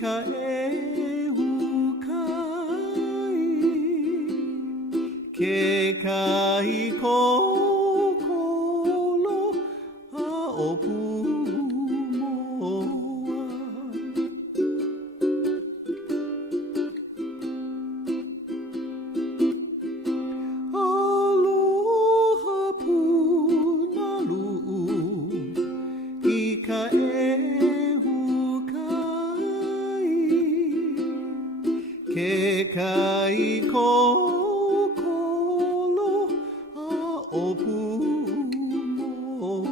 かえ深い警戒心青ぶもアロハプナルイカエ深い警戒心青ぶも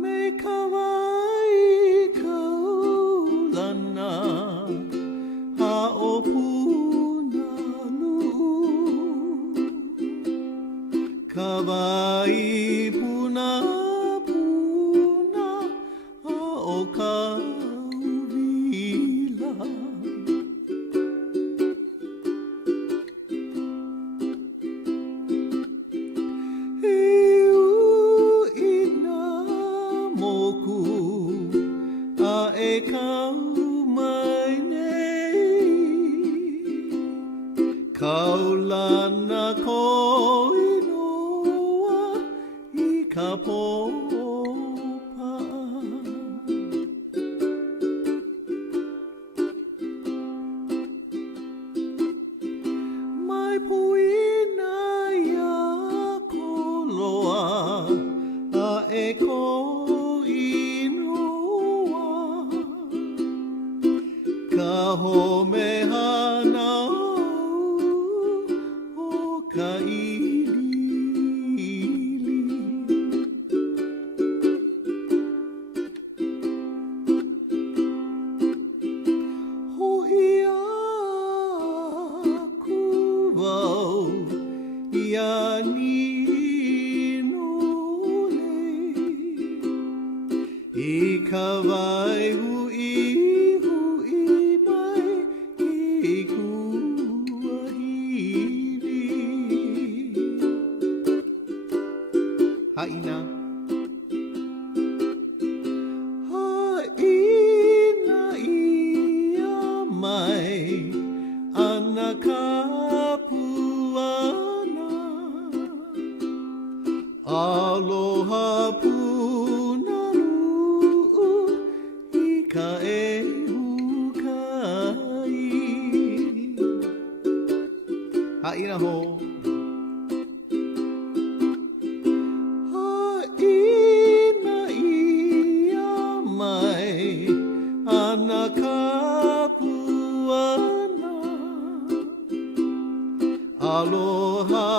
目かわいからな青ぶなるかわいぶなぶな青かびらあえかうまいねかうらな恋のはいかぽぱマイポイナやころはあえこかほめはなおかいりほいやくわやにのれいかわいうはいな。はいないやまいあなかぷわなアロハプナルイカエ深いはいなほあなかぷわなアロハ